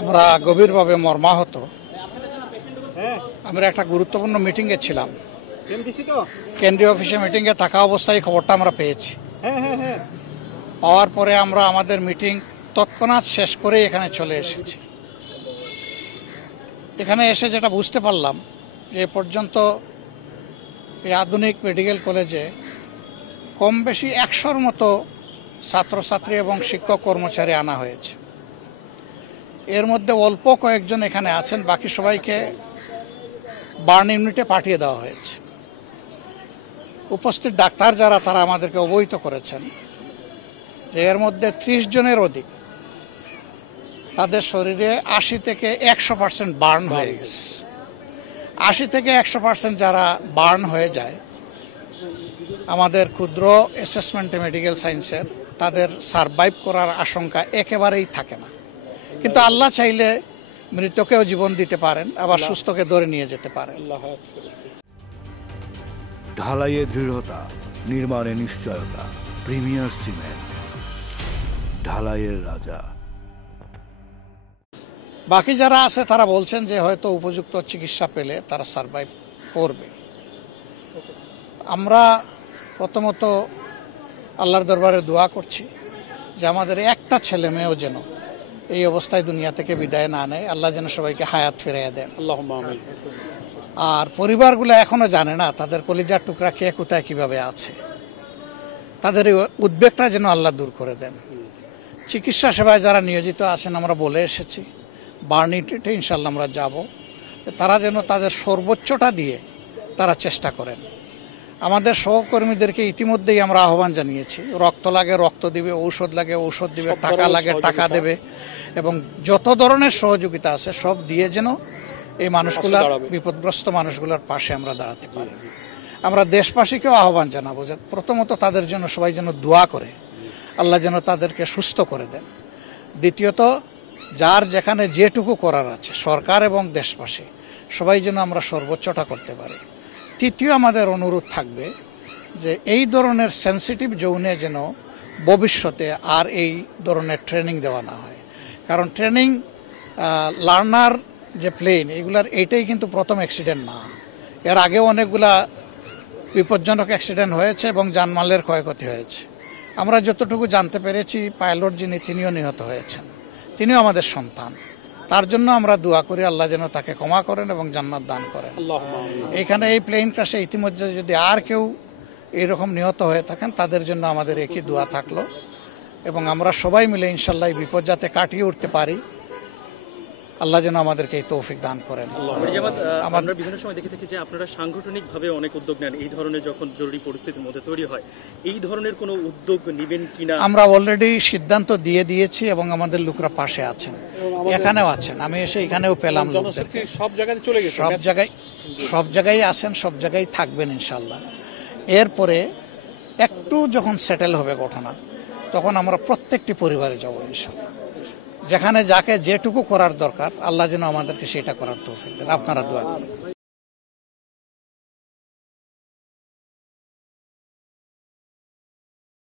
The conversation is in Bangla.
আমরা গভীরভাবে মর্মাহত। আমরা একটা গুরুত্বপূর্ণ মিটিংয়ে ছিলাম, কেন্দ্রীয় অফিসে মিটিংয়ে থাকা অবস্থায় খবরটা আমরা পেয়েছি। পাওয়ার পরে আমরা আমাদের মিটিং তৎক্ষণাৎ শেষ করে এখানে চলে এসেছি। এখানে এসে যেটা বুঝতে পারলাম যে এ পর্যন্ত এই আধুনিক মেডিকেল কলেজে কম বেশি 100-র মতো ছাত্রছাত্রী এবং শিক্ষক কর্মচারী আনা হয়েছে। এর মধ্যে অল্প কয়েকজন এখানে আছেন, বাকি সবাইকে বার্ন ইউনিটে পাঠিয়ে দেওয়া হয়েছে। উপস্থিত ডাক্তার যারা, তারা আমাদেরকে অবহিত করেছেন যে এর মধ্যে 30 জনের অধিক তাদের শরীরে 80 থেকে 100% বার্ন হয়ে গেছে। 80 থেকে 100% যারা বার্ন হয়ে যায়, আমাদের ক্ষুদ্র অ্যাসেসমেন্টে মেডিকেল সায়েন্সের তাদের সারভাইভ করার আশঙ্কা একেবারেই থাকে না। কিন্তু আল্লাহ চাইলে মৃতকেও জীবন দিতে পারেন, আবার সুস্থকে ধরে নিয়ে যেতে পারেন। ঢালাইয়ে দৃঢ়তা, নির্মাণে নিশ্চয়তা। প্রিমিয়ার সিমেন্ট, ঢালাইয়ের রাজা। বাকি যারা আছে তারা বলছেন যে হয়তো উপযুক্ত চিকিৎসা পেলে তারা সারভাইভ করবে। আমরা প্রথমত আল্লাহর দরবারে দোয়া করছি যে আমাদের একটা ছেলে মেয়েও যেন এই অবস্থায় দুনিয়া থেকে বিদায় না নেয়। আল্লাহ যেন সবাইকে হায়াত ফিরিয়ে দেন। আর পরিবারগুলো এখনো জানে না তাদের কলিজার টুকরা কে কোথায় কিভাবে আছে। তাদের এই উদ্বেগটা যেন আল্লাহ দূর করে দেন। চিকিৎসা সেবায় যারা নিয়োজিত আছেন, আমরা বলে এসেছি বার্ন ইউনিটে ইনশাল্লাহ আমরা যাব, তারা যেন তাদের সর্বোচ্চটা দিয়ে তারা চেষ্টা করেন। আমাদের সহকর্মীদেরকে ইতিমধ্যেই আমরা আহ্বান জানিয়েছি, রক্ত লাগে রক্ত দিবে, ঔষধ লাগে ঔষধ দিবে, টাকা লাগে টাকা দেবে, এবং যত ধরনের সহযোগিতা আছে সব দিয়ে যেন এই মানুষগুলার, বিপদগ্রস্ত মানুষগুলোর পাশে আমরা দাঁড়াতে পারি। আমরা দেশবাসীকেও আহ্বান জানাবো যে প্রথমত তাদের জন্য সবাই যেন দোয়া করে, আল্লাহ যেন তাদেরকে সুস্থ করে দেন। দ্বিতীয়ত যার যেখানে যেটুকু করার আছে, সরকার এবং দেশবাসী সবাই যেন আমরা সর্বোচ্চটা করতে পারি। তৃতীয় আমাদের অনুরোধ থাকবে যে এই ধরনের সেন্সিটিভ জোনে যেন ভবিষ্যতে আর এই ধরনের ট্রেনিং দেওয়া না হয়। কারণ ট্রেনিং লার্নার যে প্লেন, এগুলার এইটাই কিন্তু প্রথম অ্যাক্সিডেন্ট না। এর আগেও অনেকগুলা বিপজ্জনক অ্যাক্সিডেন্ট হয়েছে এবং জানমালের ক্ষয়ক্ষতি হয়েছে। আমরা যতটুকু জানতে পেরেছি, পাইলট যিনি, তিনিও নিহত হয়েছেন। তিনিও আমাদের সন্তান। তার জন্য আমরা দোয়া করি আল্লাহ যেন তাকে ক্ষমা করেন এবং জান্নাত দান করেন। এখানে এই প্লেন ক্রাশে ইতিমধ্যে যদি আর কেউ এরকম নিহত হয়ে থাকেন, তাদের জন্য আমাদের একই দোয়া থাকলো, এবং আমরা সবাই মিলে ইনশাল্লাহ এই বিপদ যাতে কাটিয়ে উঠতে পারি, আল্লাহ যেন আমাদেরকে এই তৌফিক দান করেন। আমরা বিভিন্ন সময় দেখে থাকি যে আপনারা সাংগঠনিকভাবে অনেক উদ্যোগ নেন এই ধরনের, যখন জরুরি পরিস্থিতির মধ্যে তৈরি হয়, এই ধরনের কোনো উদ্যোগ নেবেন কিনা? আমরা অলরেডি সিদ্ধান্ত দিয়ে দিয়েছি এবং আমাদের লোকরা পাশে আছেন, এখানেও আছেন। আমি এসে এখানেও পেলাম লোকদেরকে। সব জায়গায় চলে গেছে, সব জায়গায় আছেন, সব জায়গায় থাকবেন ইনশাল্লাহ। এরপরে একটু যখন সেটেল হবে ঘটনা, তখন আমরা প্রত্যেকটি পরিবারে যাব ইনশাল্লাহ। যেখানে যাকে যেটুকু করার দরকার, আল্লাহ যেন আমাদেরকে সেটা করার তৌফিক দেন। আপনারা দোয়া করুন।